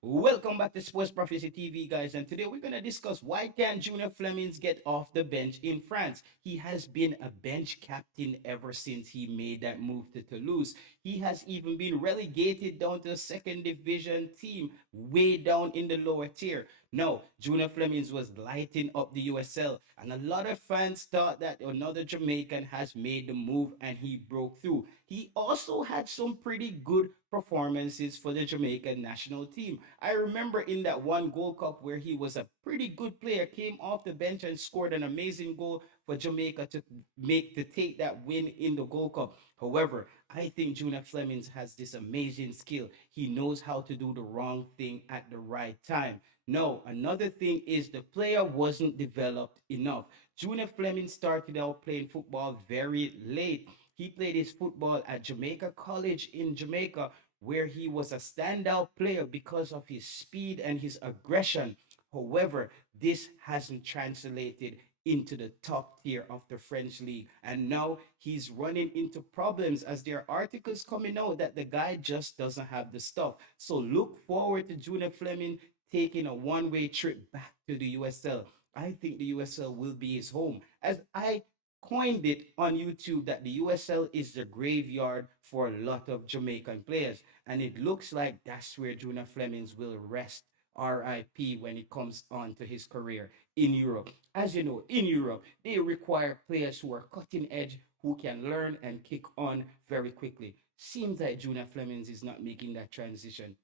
Welcome back to Sports Prophecy TV, guys. And today we're going to discuss why can't Junior Flemmings get off the bench in France? He has been a bench captain ever since he made that move to Toulouse. He has even been relegated down to a second division team, way down in the lower tier. No, Junior Flemmings was lighting up the USL, and a lot of fans thought that another Jamaican has made the move and he broke through. He also had some pretty good performances for the Jamaican national team. I remember in that one Gold Cup where he was a pretty good player, came off the bench and scored an amazing goal for Jamaica to take that win in the Gold Cup. However, I think Junior Flemmings has this amazing skill. He knows how to do the wrong thing at the right time. No, another thing is the player wasn't developed enough. Junior Fleming started out playing football very late. He played his football at Jamaica College in Jamaica, where he was a standout player because of his speed and his aggression. However, this hasn't translated into the top tier of the French league. And now he's running into problems as there are articles coming out that the guy just doesn't have the stuff. So look forward to Junior Fleming taking a one-way trip back to the USL. I think the USL will be his home. As I coined it on YouTube that the USL is the graveyard for a lot of Jamaican players. And it looks like that's where Junior Flemmings will rest RIP when it comes on to his career in Europe. As you know, in Europe, they require players who are cutting edge, who can learn and kick on very quickly. Seems like Junior Flemmings is not making that transition.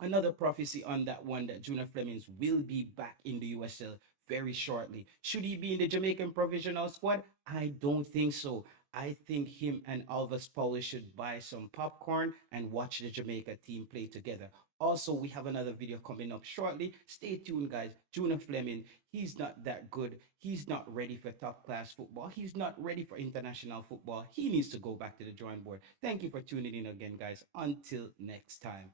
Another prophecy on that one that Junior Flemmings will be back in the USL very shortly. Should he be in the Jamaican provisional squad? I don't think so. I think him and Alvis Pauli should buy some popcorn and watch the Jamaica team play together. Also, we have another video coming up shortly. Stay tuned, guys. Junior Flemming, he's not that good. He's not ready for top class football. He's not ready for international football. He needs to go back to the drawing board. Thank you for tuning in again, guys. Until next time.